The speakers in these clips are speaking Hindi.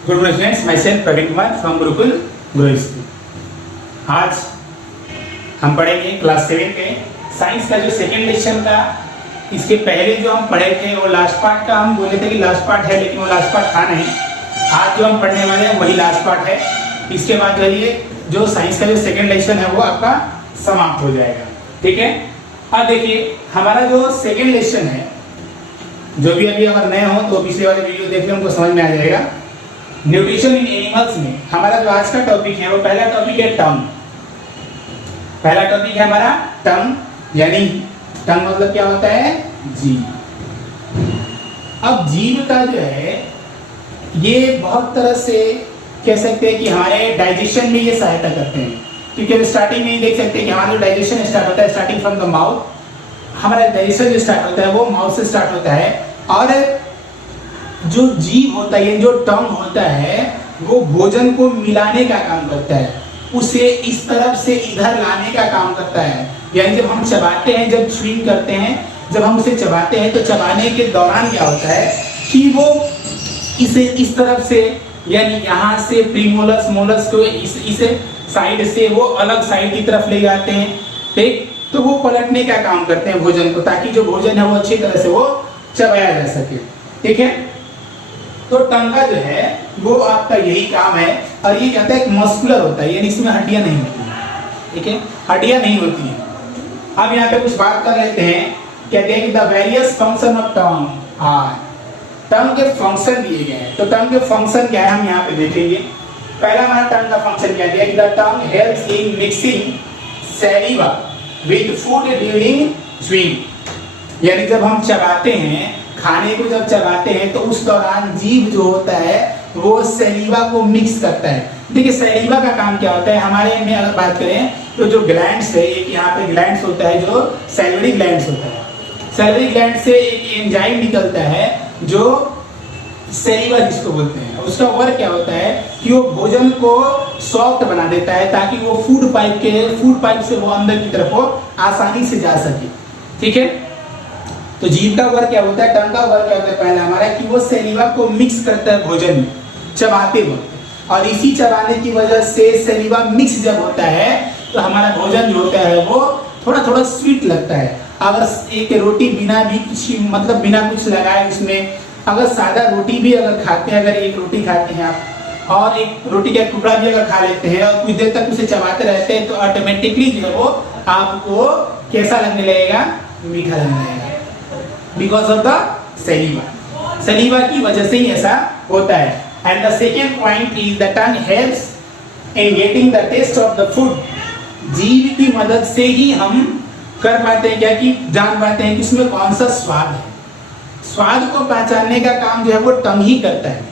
Good morning friends, my self Praveen Kumar from Gurukul grow school. आज हम पढ़ेंगे क्लास 7 के साइंस का जो सेकेंड लेक्चर था। इसके पहले जो हम पढ़े थे वो लास्ट पार्ट का हम बोले थे कि लास्ट पार्ट है, लेकिन वो लास्ट पार्ट था नहीं। आज जो हम पढ़ने वाले हैं वही लास्ट पार्ट है। इसके बाद जो ये जो साइंस का जो सेकेंड लेक्चर है वो आपका समाप्त हो जाएगा। ठीक है, अब देखिए हमारा जो सेकेंड लेक्चर है, जो भी अभी अगर नए हो तो पिछले वाले वीडियो देख लें, उनको समझ में आ जाएगा। न्यूट्रिशन इन एनिमल्स में हमारा जो आज का टॉपिक है वो पहला टॉपिक है टंग। पहला टॉपिक है हमारा टंग, यानी टंग मतलब क्या होता है? जीभ। अब जीभ का जो है ये बहुत तरह से कह सकते हैं कि हमारे डाइजेशन में ये सहायता करते हैं, क्योंकि स्टार्टिंग में देख सकते हैं कि हमारा जो डाइजेशन स्टार्ट होता है स्टार्टिंग फ्रॉम द माउथ। हमारा डाइजेशन जो स्टार्ट होता है वो माउथ से स्टार्ट होता है, और जो जीभ होता है, जो टंग होता है, वो भोजन को मिलाने का काम करता है, उसे इस तरफ से इधर लाने का काम करता है। यानी जब हम चबाते हैं, जब च्यूइंग करते हैं, जब हम उसे चबाते हैं तो चबाने के दौरान क्या होता है कि वो इसे इस तरफ से, यानी यहाँ से प्रीमोलस मोलस को इसे साइड से वो अलग साइड की तरफ ले जाते हैं। ठीक, तो वो पलटने का काम करते हैं भोजन को, ताकि जो भोजन है वो अच्छी तरह से वो चबाया जा सके। ठीक है, तो टंग का जो है वो आपका यही काम है, और ये कहता है मस्कुलर होता है, यानी इसमें हड्डियां नहीं होती हैं। ठीक है, हड्डियां नहीं होती हैं। अब यहाँ पे कुछ बात कर लेते हैं। कहते हैं कि the various function of tongue are, tongue के फंक्शन दिए गए हैं। तो टंग के फंक्शन क्या है हम यहाँ पे देखेंगे। पहला हमारा टंग का फंक्शन क्या दिया कि the tongue helps in mixing saliva with food during chewing. यानी जब हम चबाते हैं, खाने को जब चबाते हैं तो उस दौरान जीभ जो होता है वो सैलिवा को मिक्स करता है। देखिए सैलिवा का काम क्या होता है, हमारे में अगर बात करें तो जो ग्लैंड्स है, एक यहाँ पे ग्लैंड्स होता है जो सैलिवरी ग्लैंड्स होता है। सैलिवरी ग्लैंड से एक एंजाइम निकलता है जो सैलिवा जिसको बोलते हैं। उसका वर्क क्या होता है कि वो भोजन को सॉफ्ट बना देता है, ताकि वो फूड पाइप से वो अंदर की तरफ वो आसानी से जा सके। ठीक है, तो जीभ का वर्क क्या होता है, टंग का वर्क क्या होता है पहला हमारा कि वो सैलिवा को मिक्स करता है भोजन में चबाते वक्त, और इसी चबाने की वजह से सैलिवा मिक्स जब होता है तो हमारा भोजन जो होता है वो थोड़ा थोड़ा स्वीट लगता है। अगर एक रोटी बिना भी कुछ मतलब बिना कुछ लगाए उसमें, अगर सादा रोटी भी अगर खाते हैं, अगर एक रोटी खाते हैं आप और एक रोटी का टुकड़ा भी अगर खा लेते हैं और कुछ देर तक उसे चबाते रहते हैं, तो ऑटोमेटिकली जो है वो आपको कैसा लगने लगेगा? मीठा लगने लगेगा, because of the saliva. Saliva की वजह से ही ऐसा होता है। And the second point is the tongue helps in getting the taste of the food. जीभ की मदद से ही हम कर पाते हैं क्या कि जान पाते हैं कि उसमें कौन सा स्वाद है। स्वाद को पहचानने का काम जो है वो टंग ही करता है।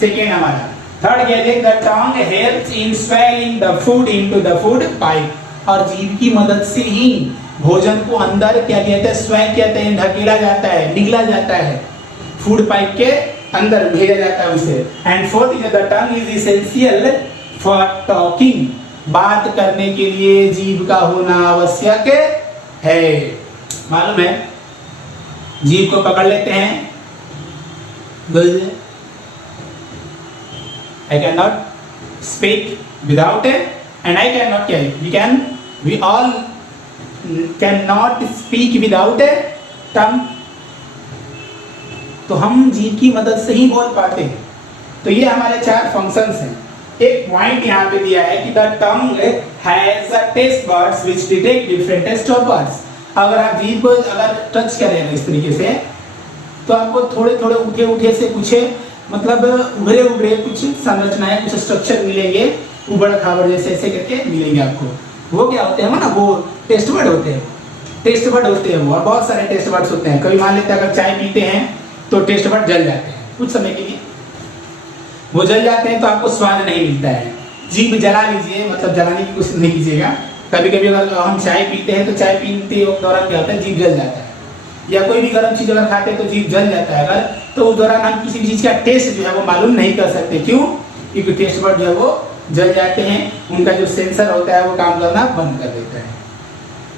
सेकेंड हमारा थर्ड क्या है, the tongue helps in swelling the food into the food pipe. और जीभ की मदद से ही भोजन को अंदर क्या कहते हैं, स्वैग कहते हैं, ढकेला जाता है, निगला जाता है, फूड पाइप के अंदर भेजा जाता है उसे। And fourth is the tongue is essential for talking. बात करने के लिए जीभ का होना आवश्यक है। मालूम है, जीभ को पकड़ लेते हैं, I can not speak without and I can not we all cannot speak without a tongue। तो हम जीभ की मदद से ही बोल पाते हैं। तो ये हमारे 4 फंक्शंस हैं। एक पॉइंट यहाँ पे दिया है कि the tongue has a taste buds which detect different taste of words. अगर आप जीभ को अगर टच करेंगे इस तरीके से, तो आपको थोड़े थोड़े उठे से कुछ मतलब उभरे कुछ संरचनाएं, कुछ स्ट्रक्चर मिलेंगे, उबड़ खाबड़ जैसे ऐसे करके मिलेंगे आपको। वो क्या होते हैं ना, वो टेस्ट बड होते हैं। टेस्ट बड होते हैं वो, और बहुत सारे टेस्ट बड्स होते हैं। कभी मान लेते हैं अगर चाय पीते हैं तो टेस्ट बड जल जाते हैं, कुछ समय के लिए वो जल जाते हैं, तो आपको स्वाद नहीं मिलता है। जीभ जला लीजिए, मतलब जलाने की कोशिश नहीं कीजिएगा। कभी कभी अगर हम चाय पीते हैं तो चाय पीते दौरान क्या होता है, जीभ जल जाता है, या कोई भी गर्म चीज़ अगर खाते हैं तो जीभ जल जाता है अगर, तो उस दौरान हम किसी भी चीज़ का टेस्ट जो है वो मालूम नहीं कर सकते। क्यों? क्योंकि टेस्ट बड जो है वो जल जाते हैं, उनका जो सेंसर होता है वो काम करना बंद कर देता है।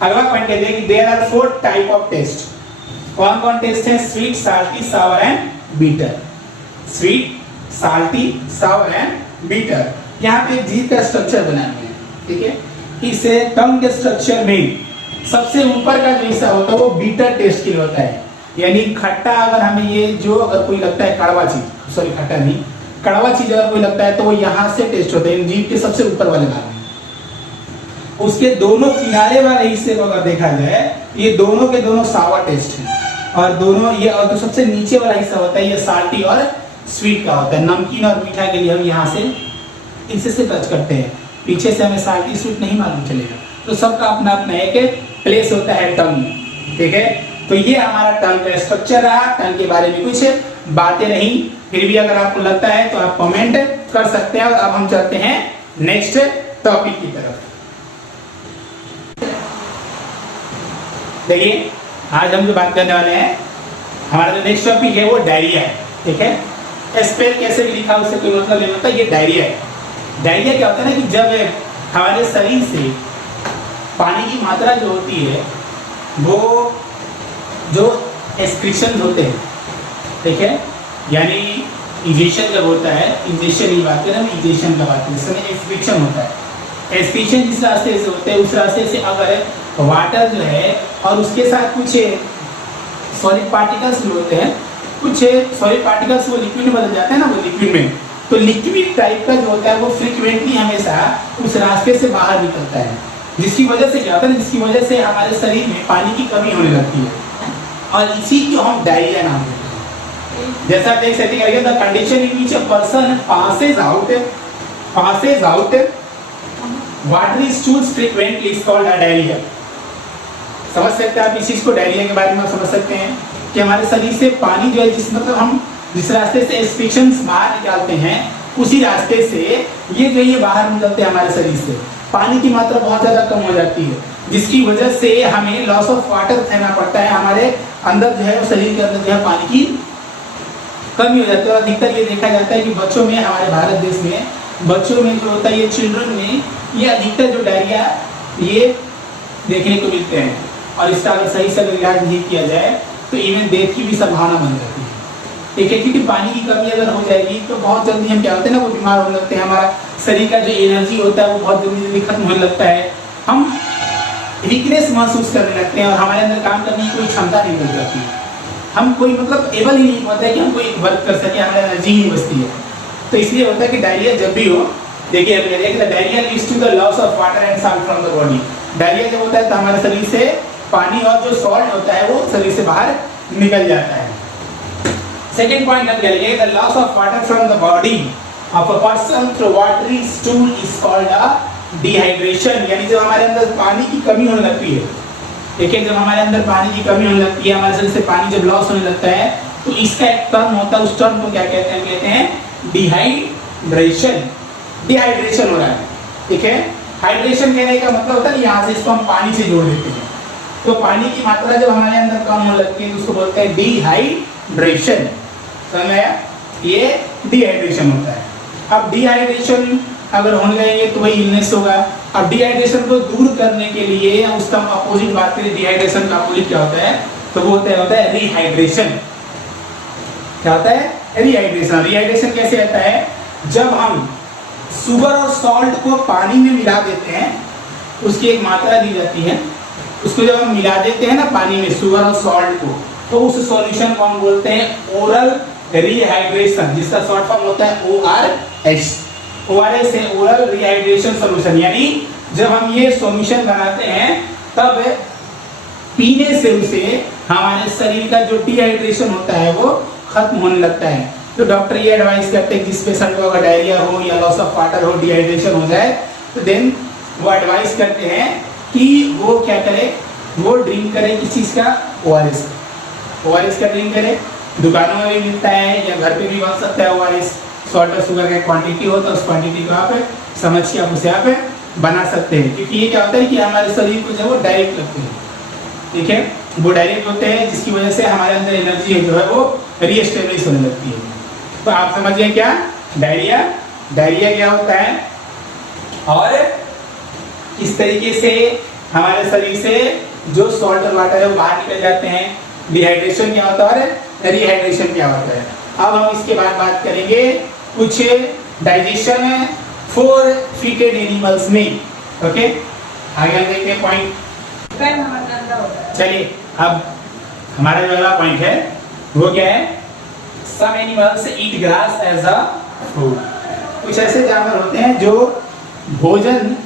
अगला पॉइंट कहते हैं कि there are 4 type of taste. कौन कौन टेस्ट है? Sweet, salty, sour and bitter. Sweet, salty, sour and bitter. यहाँ पे जीभ का स्ट्रक्चर बनाए हुए हैं, ठीक है। इस टंग के स्ट्रक्चर में सबसे ऊपर का जो हिस्सा होता है वो बीटर टेस्ट के लिए होता है, यानी खट्टा अगर हमें ये जो अगर कोई लगता है कड़वा चीज, सॉरी खट्टा नहीं, कड़वा चीज अगर कोई लगता है तो वो यहाँ से टेस्ट होता है, जीभ के सबसे ऊपर वाले भाग में। उसके दोनों किनारे वाले हिस्से को अगर देखा जाए, ये दोनों के दोनों सावा टेस्ट है, और दोनों ये, और जो सबसे नीचे वाला हिस्सा होता है ये साल्टी और स्वीट का होता है। नमकीन और मीठा के लिए हम यहाँ से इनसे से टच करते हैं, पीछे से हमें साल्टी स्वीट नहीं मालूम चलेगा। तो सबका अपना अपना एक प्लेस होता है टंग में, ठीक है। तो ये हमारा टंग का स्ट्रक्चर रहा। टंग के बारे में कुछ बातें नहीं, फिर भी अगर आपको लगता है तो आप कमेंट कर सकते हैं। और अब हम चलते हैं नेक्स्ट टॉपिक की तरफ। देखिए आज हम जो बात करने वाले हैं, हमारा जो नेक्स्ट टॉपिक है वो डायरिया है, ठीक है। स्पेल कैसे भी लिखा उससे कोई मतलब नहीं होता, ये डायरिया है। डायरिया क्या होता है ना कि जब हमारे शरीर से पानी की मात्रा जो होती है वो जो एक्सक्रीशन होते हैं, ठीक है, यानी इजेशन जब होता है, इजेशन की बात करें, इजेशन का बात करें, जिस समय एक्सक्रीशन होता है, एक्सक्रीशन जिस रास्ते से होते हैं उस रास्ते से अगर वाटर जो है और उसके साथ कुछ सॉलिड पार्टिकल्स भी होते हैं, कुछ सॉलिड पार्टिकल्स वो लिक्विड में बदल जाते हैं ना, वो लिक्विड में, तो लिक्विड टाइप का जो होता है वो फ्रीक्वेंटली हमेशा उस रास्ते से बाहर निकलता है, जिसकी वजह से क्या होता है, जिसकी वजह से हमारे शरीर में पानी की कमी होने लगती है, और इसी को हम डायरिया नाम देते हैं। जैसा देख सकते हैं, the condition in which a person passes out watery stools frequently is called a diarrhea। समझ सकते हैं आप इस चीज को, डायरिया के बारे में आप समझ सकते हैं कि हमारे शरीर से पानी जो है, जिस मतलब हम जिस रास्ते से एक्सक्रीशंस बाहर निकालते हैं उसी रास्ते से ये जो ये बाहर निकलते हैं हमारे शरीर से, पानी की मात्रा बहुत ज़्यादा कम हो जाती है, जिसकी वजह से हमें लॉस ऑफ वाटर सहना पड़ता है। हमारे अंदर जो है, शरीर के अंदर जो है पानी की कमी हो जाती है। और अधिकतर ये देखा जाता है कि बच्चों में, हमारे भारत देश में बच्चों में जो होता है, ये चिल्ड्रन में ये अधिकतर जो डायरिया ये देखने को मिलते हैं, और इसका अगर सही से इलाज नहीं किया जाए तो इवन डेथ की भी संभावना बन जाती है, ठीक है। क्योंकि पानी की कमी अगर हो जाएगी तो बहुत जल्दी हम क्या होते हैं ना, वो बीमार होने लगते हैं, हमारा शरीर का जो एनर्जी होता है वो बहुत जल्दी खत्म होने लगता है, हम वीकनेस महसूस करने लगते हैं, और हमारे अंदर काम करने की कोई क्षमता नहीं बच जाती है, हम कोई मतलब एबल ही नहीं होता है कि हम कोई वर्क कर सके, हमारी एनर्जी ही नहीं बचती है। तो इसलिए होता है कि डायरिया जब भी हो, देखिए diarrhoea leads to the loss of water and salt from the body. Diarrhoea जब होता है तो हमारे शरीर से पानी और जो सॉल्ट होता है वो शरीर से बाहर निकल जाता है। सेकंड पॉइंट हम करेंगे, the loss of water from the body of a person through watery stool is called a dehydration. यानी जब हमारे अंदर पानी की कमी होने लगती है, देखिए जब हमारे अंदर पानी की कमी होने लगती है, हमारे शरीर से पानी जब लॉस होने लगता है तो इसका एक टर्म होता है, उस टर्म को क्या कहते हैं, कहते हैं डिहाइड्रेशन। डिहाइड्रेशन हो रहा है, ठीक है। हाइड्रेशन कहने का मतलब होता है यहाँ से इसको हम पानी से जोड़ देते हैं, तो पानी की मात्रा जब हमारे अंदर कम होने लगती है तो उसको बोलते हैं डिहाइड्रेशन। समझ आया, ये डिहाइड्रेशन होता है। अब डिहाइड्रेशन अगर होने लगेंगे तो वही इलनेस होगा। अब डिहाइड्रेशन को दूर करने के लिए उसका अपोजिट बात करें, डिहाइड्रेशन का अपोजिट क्या होता है, तो वो होता है रिहाइड्रेशन। क्या होता है, रिहाइड्रेशन। रिहाइड्रेशन कैसे आता है, जब हम शुगर और सॉल्ट को पानी में मिला देते हैं, उसकी एक मात्रा दी जाती है, उसको जब हम मिला देते हैं ना पानी में, शुगर और सॉल्ट को, तो उस सॉल्यूशन को हम बोलते हैं ओरल रिहाइड्रेशन, जिसका शॉर्ट फॉर्म होता है ORS। ORS है ओरल रिहाइड्रेशन सॉल्यूशन। यानी जब हम ये सॉल्यूशन बनाते हैं तब पीने से उसे हमारे शरीर का जो डिहाइड्रेशन होता है वो खत्म होने लगता है। तो डॉक्टर ये एडवाइस करते हैं जिस पेशेंट को अगर डायरिया हो या लॉस ऑफ वाटर हो, डिहाइड्रेशन हो जाए, तो देन वो एडवाइस करते हैं कि वो क्या करे, वो ड्रिंक करे किस चीज़ का, ORS का ड्रिंक करे। दुकानों में भी मिलता है या घर पे भी बन सकता है ORS। सॉल्ट और शुगर का क्वांटिटी हो तो उस क्वांटिटी को आप समझ के आप उसे आप बना सकते हैं, क्योंकि ये क्या होता है कि हमारे शरीर को जो है वो डायरेक्ट लगते हैं, ठीक है, वो डायरेक्ट होते हैं, जिसकी वजह से हमारे अंदर एनर्जी जो है वो रीएस्टेब्लिश होने लगती है। तो आप समझिए क्या डायरिया, डायरिया क्या होता है और इस तरीके से हमारे शरीर से जो सॉल्ट और वाटर है वो बाहर निकल जाते हैं। डिहाइड्रेशन क्या होता है और रिहाइड्रेशन क्या होता है। अब हम इसके बाद बात करेंगे कुछ डाइजेशन है 4 फीटेड एनिमल्स में। ओके, आगे हम देखते हैं पॉइंट। चलिए अब हमारा जो अगला पॉइंट है वो क्या है, some animals eat grass as a food. कुछ ऐसे जानवर होते हैं जो भोजन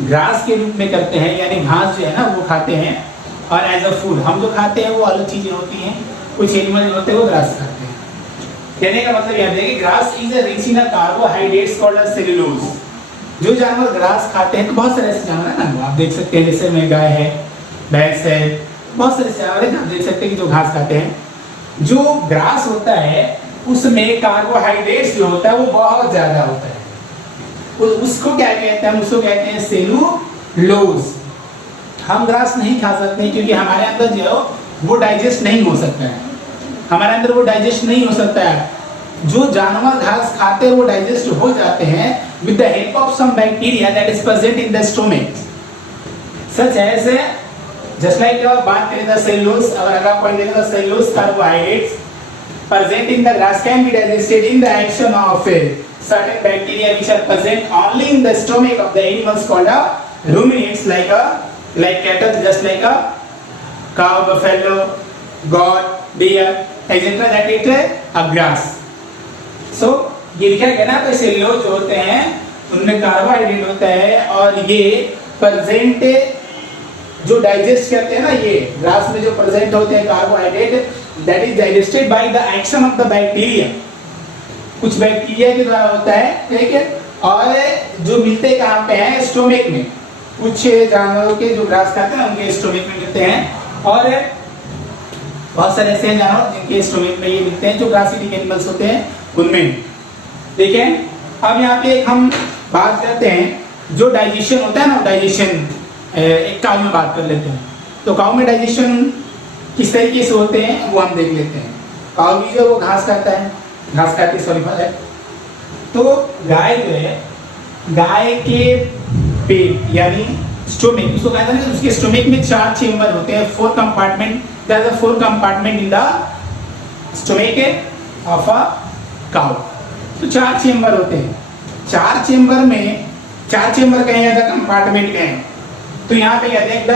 ग्रास के रूप में करते हैं, यानी घास जो है ना वो खाते हैं, और एज अ फूड हम जो खाते हैं वो अलग चीजें होती हैं। कुछ एनिमल जो होते हैं वो ग्रास खाते हैं। कहने का मतलब यह है कि grass is a rich in a carbohydrates called a cellulose. जो जानवर ग्रास खाते हैं, तो बहुत सारे ऐसे जानवर है ना, आप देख सकते हैं, जैसे में गाय है, भैंस है, बहुत सारे जानवर है, आप देख सकते हैं कि जो घास खाते हैं। जो ग्रास होता है उसमें कार्बोहाइड्रेट्स जो होता है वो बहुत ज्यादा होता है। उसको क्या कहते हैं, उसको कहते हैं सेलुलोज। हम ग्रास नहीं खा सकते क्योंकि हमारे अंदर जो है वो डाइजेस्ट नहीं हो सकता है, हमारे अंदर वो डाइजेस्ट नहीं हो सकता है। जो जानवर घास खाते हैं वो डाइजेस्ट हो जाते हैं with the help of some bacteria that is present in the stomach, such as just like बात करें द सेलुलोज। और अगला पॉइंट देखो, the cellulose carbohydrates present in the grass can be digested in the action of certain bacteria which are present only in the stomach of the animals called ruminants, like cattle, just like a cow, buffalo, goat, deer, etc. that eat a grass. So ये क्या कहना है, सेलुलोज जो होते हैं उनमें कार्बोहाइड्रेट होता है, और ये प्रेजेंट जो डाइजेस्ट करते हैं ना, ये ग्रास में जो प्रेजेंट होते हैं carbohydrate, that is digested by the action of the bacteria, कुछ बैक्टीरिया के द्वारा होता है, ठीक है। और जो मिलते कहाँ पे हैं, स्टोमक में। कुछ जानवरों के जो ग्रास खाते हैं उनके स्टोमक में मिलते हैं, और बहुत सारे ऐसे जानवर जिनके स्टोमक में ये मिलते हैं जो ग्रास ईटिंग एनिमल्स होते हैं उनमें। ठीक है, अब यहाँ पे हम बात करते हैं जो डाइजेशन होता है ना, डाइजेशन एक काउ में बात कर लेते हैं। तो काउ में डाइजेशन किस तरीके से होते हैं वो हम देख लेते हैं। काउ भी जो वो घास खाता है, घास खाती सॉरी फल है। तो गाय जो है, गाय के पेट यानी स्टोमक, उसको कहते हैं, उसके स्टोमक में 4 चेम्बर होते हैं, 4 compartment, there are 4 compartment in the stomach of a cow. तो 4 चेम्बर होते हैं। 4 चेम्बर में 4 चेम्बर कहें या कंपार्टमेंट कहें, तो यहाँ पे कहते हैं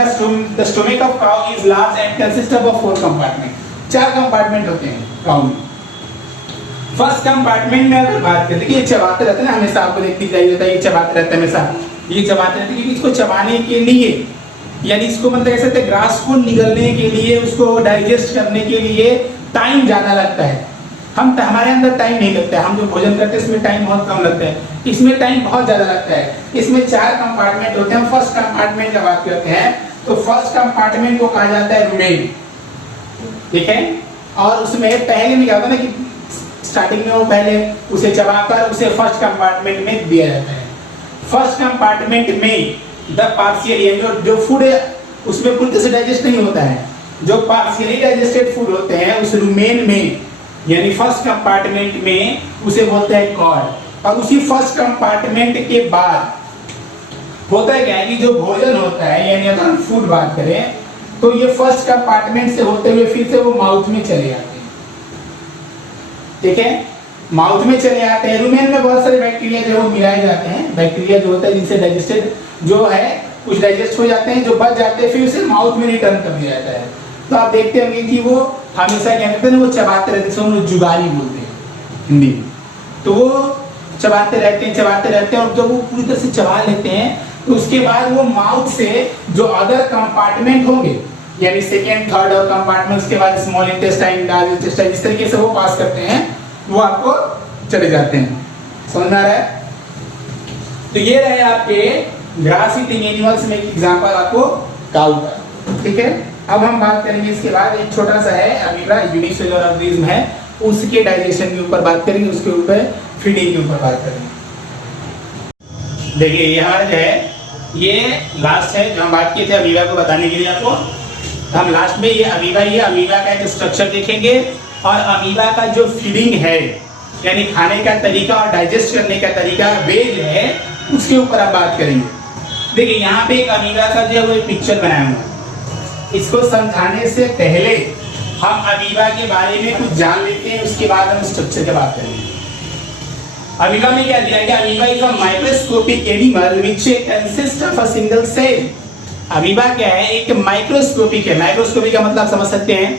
the stomach of cow is large and consist of 4 compartment. 4 compartment होते हैं काउ में। फर्स्ट कंपार्टमेंट में अगर बात करें, देखिए चबाते रहते हैं ना, हमेशा आपको देखते दिखाई देता है, ये चबाते रहते हैं हमेशा, ये चबाते रहते हैं क्योंकि इसको चबाने के लिए, यानी इसको मतलब कह सकते हैं ग्रास को निगलने के लिए, उसको डाइजेस्ट करने के लिए टाइम ज्यादा लगता है। हमारे अंदर टाइम नहीं लगता है, हम जो भोजन करते हैं इसमें टाइम बहुत कम लगता है, इसमें टाइम बहुत ज्यादा लगता है। इसमें 4 कंपार्टमेंट होते हैं। फर्स्ट कंपार्टमेंट की बात करते हैं तो फर्स्ट कंपार्टमेंट को कहा जाता है रुमेन, ठीक है। और उसमें पहले में क्या होता है ना कि स्टार्टिंग में वो पहले उसे चबाकर उसे फर्स्ट कंपार्टमेंट में दिया जाता है। फर्स्ट कंपार्टमेंट में द पार्शियल, जो फूड है उसमें पूरी तरह से डाइजेस्ट नहीं होता है, जो पार्शियली डाइजेस्टेड फूड होते हैं उस रुमेन में, यानी फर्स्ट कंपार्टमेंट में उसे बोलते हैं कॉर्ड। और उसी फर्स्ट कंपार्टमेंट के बाद होता है क्या है कि जो भोजन होता है, यानी अगर हम फूड बात करें तो ये फर्स्ट कंपार्टमेंट से होते हुए फिर से वो माउथ में चले जाते हैं, ठीक है, माउथ में चले जाते हैं। रुमेन में बहुत सारे बैक्टीरिया जो है वो मिलाए जाते हैं, बैक्टीरिया जो होता है जिनसे डाइजेस्टेड जो है कुछ डाइजेस्ट हो जाते हैं, जो बच जाते हैं फिर उसे माउथ में रिटर्न कर दिया जाता है। तो आप देखते होंगे कि वो हमेशा क्या कहते हैं, वो चबाते रहते हैं, हम लोग जुगाली बोलते हैं हिंदी में। तो वो चबाते रहते हैं और जब वो पूरी तरह से चबा लेते हैं तो उसके बाद वो माउथ से जो अदर कंपार्टमेंट होंगे, यानी सेकेंड, थर्ड और कंपार्टमेंट, उसके बाद स्मॉल इंटेस्टाइन, लार्ज इंटेस्टाइन, इस तरीके से वो पास करते हैं, वो आपको चले जाते हैं। समझ में आ रहा है? तो ये रहे आपके ग्रास ईटिंग एनिमल्स में एग्जांपल आपको काऊ का, ठीक है। अब हम बात करेंगे इसके बाद एक छोटा सा है अमीबा, यूनिसेलुलर ऑर्गेनिज्म है, उसके डाइजेशन के ऊपर बात करेंगे, उसके ऊपर फीडिंग के ऊपर बात करेंगे। देखिए यहाँ जो है ये लास्ट है जो हम बात किए थे अमीबा को बताने के लिए आपको। हम लास्ट में ये अमीबा का एक स्ट्रक्चर देखेंगे और अमीबा का जो फीडिंग है यानी खाने का तरीका और डाइजेस्ट करने का तरीका वे जो है उसके ऊपर हम बात करेंगे। देखिए यहाँ पे एक अमीबा का जो है वो पिक्चर बनाया हुआ है। इसको समझाने से पहले हम अमीबा के बारे में कुछ जान लेते हैं, उसके बाद हम स्ट्रक्चर की बात करेंगे। अमीबा में क्या दिया गया? Amoeba is a microscopic animal which consist of a single cell. Amoeba क्या है? एक माइक्रोस्कोपिक है। माइक्रोस्कोपिक का मतलब समझ सकते हैं,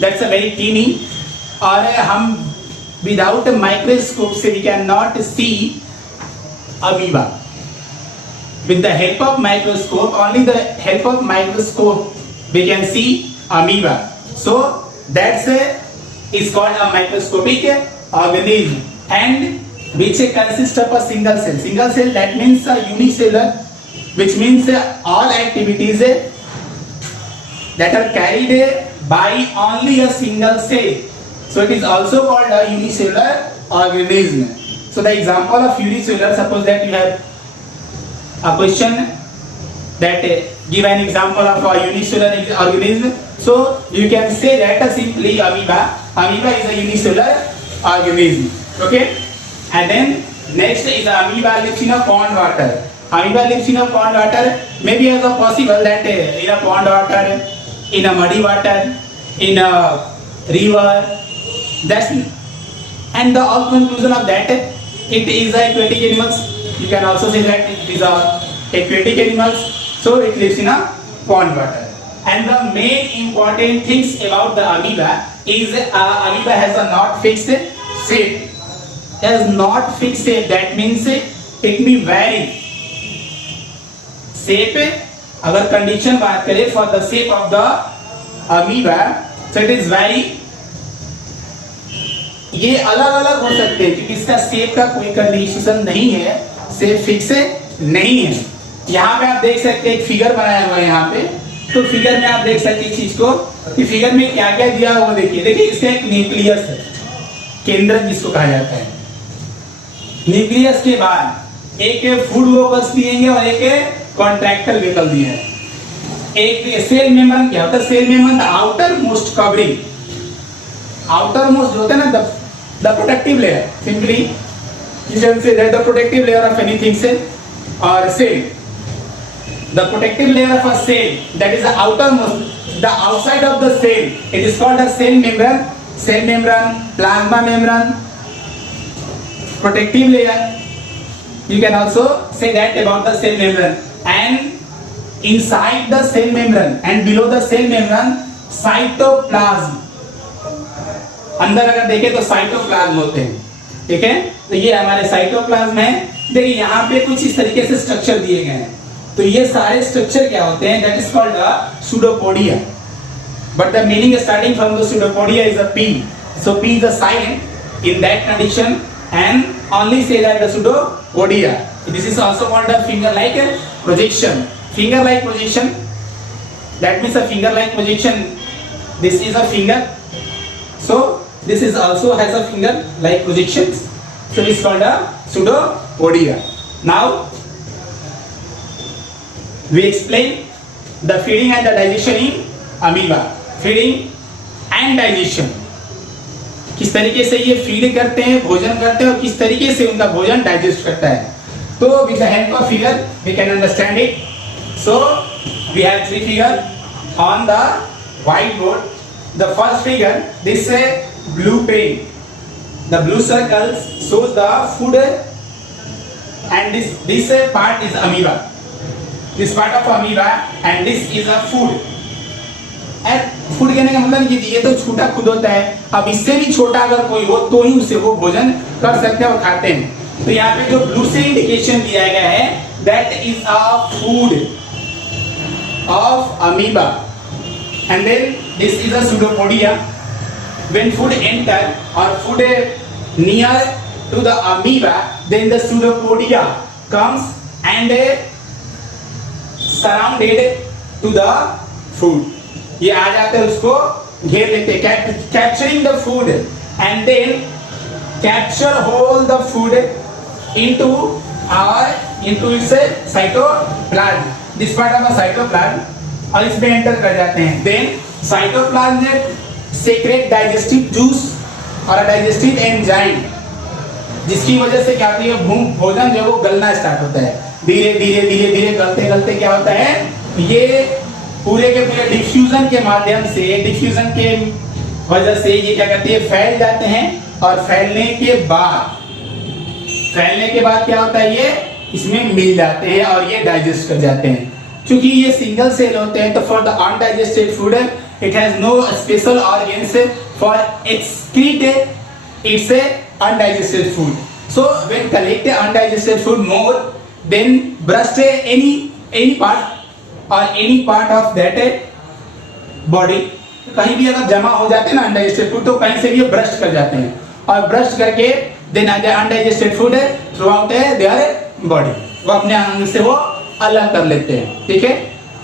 दैट्स अ वेरी टीनी, और हम विदाउट माइक्रोस्कोप से we can not see amoeba. With the help of microscope, only the help of microscope, we can see amoeba. So that's is called a microscopic organism, and which consists of a single cell. Single cell, that means unicellular, which means all activities that are carried by only a single cell. So it is also called a unicellular organism. So the example of unicellular, suppose that you have a question that give an example of a unicellular organism, so you can say that simply amoeba is a unicellular organism. Okay, and then next is amoeba lives in a pond water. Amoeba lives in a pond water. Maybe as a possible that in a pond water, in a muddy water, in a river, that's, and the all conclusion of that, it is a aquatic animals. You can also say that it is a aquatic animals, so it lives in a pond water. And the main important things about the amoeba is amoeba has a not fixed shape. Has not fixed shape, that means it may vary shape. अगर condition बात करें for the shape of the amoeba, so it is vary. ये अलग अलग हो सकते हैं क्योंकि इसका शेप का कोई कंडीशन नहीं है, शेप फिक्स नहीं है। यहाँ पे आप देख सकते हैं एक फिगर बनाया हुआ है यहाँ पे, तो फिगर में आप देख सकते हैं चीज को कि फिगर में क्या क्या दिया हुआ देखिए। देखिए इसका एक न्यूक्लियस है, केंद्रक जिसको कहा जाता है। न्यूक्लियस के बाद एक फूड लोकस दिएंगे और एक कॉन्ट्रैक्टर वेसल दिए हैं। एक सेल मेम्ब्रेन क्या होता है? Cell membrane the outer most covering, outer most होता है ना, the protective layer, simply you can say that the protective layer of anything cell or cell, the protective layer of a cell, that is the outermost, the outside of the cell, it is called a cell membrane, plasma membrane, protective layer. You can also say that about the cell membrane. And inside the cell membrane and below the cell membrane, cytoplasm. अंदर अगर देखें तो साइटोप्लाज्म होते हैं, ठीक है? तो ये हमारे साइटोप्लाज्म है। देखिए यहाँ पे कुछ इस तरीके से स्ट्रक्चर दिए गए हैं, तो ये सारे स्ट्रक्चर क्या होते हैं? That is called a pseudopodia, but the meaning starting from the pseudopodia is a P, so P is a silent in that condition and only say that the pseudopodia. This is also called a finger like projection, finger like projection, that means a finger like projection, this is a finger, so this is also has a finger like projections, so it is called a pseudopodia. Now we explain the feeding and the digestion in amoeba. Feeding and digestion, किस तरीके से ये फीड करते हैं, भोजन करते हैं, और किस तरीके से उनका भोजन डाइजेस्ट करता है। तो with the help of figure we can understand it. So we have three figure on the whiteboard. The first figure, this is blue pen. The blue circles shows the food, and this part is amoeba. This part of amoeba, and this is a food. And food कहने का मतलब ये तो छोटा खुद होता है। अब इससे भी छोटा अगर कोई हो तो ही उसे वो भोजन कर सकते हैं और खाते हैं। तो यहाँ पे जो ब्लू से इंडिकेशन दिया गया है, that is a food of amoeba. And then this is a pseudopodia. When food enter or food near to the amoeba, then the pseudopodia comes and surrounded to the food. ये आ जाते हैं, उसको घेर लेते हैं, capturing the food and then capture whole the food into its cytoplasm. This part of the cytoplasm और इसमें एंटर कर जाते हैं। देन साइटोप्लाज्म में सेक्रेट डाइजेस्टिव जूस और डाइजेस्टिव एंजाइम, जिसकी वजह से क्या होती है, भोजन जो है वो गलना स्टार्ट होता है। धीरे धीरे धीरे धीरे गलते गलते क्या होता है, ये पूरे के पूरे डिफ्यूजन के माध्यम से, डिफ्यूजन के वजह से ये क्या करती है, फैल जाते हैं। और फैलने के बाद फैलने के बाद क्या होता है, ये इसमें मिल जाते हैं और ये डाइजेस्ट कर जाते हैं। क्योंकि ये सिंगल सेल होते हैं तो for the undigested food it has no special organs for excrete its undigested food. So when collect undigested food more than burst any part और any part of that body, कहीं भी अगर जमा हो जाते हैं ना अनडाइजेस्टेड फूड तो कहीं से भी ब्रस्ट कर जाते हैं और ब्रस्ट करके then undigested food throughout their body, वो अपने अंग से वो अलग कर लेते हैं। ठीक है,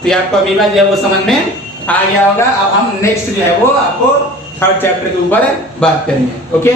तो ये आपको अभी बात जो है वो समझ में आ गया होगा। अब हम नेक्स्ट जो है वो आपको थर्ड चैप्टर के ऊपर बात करेंगे। ओके।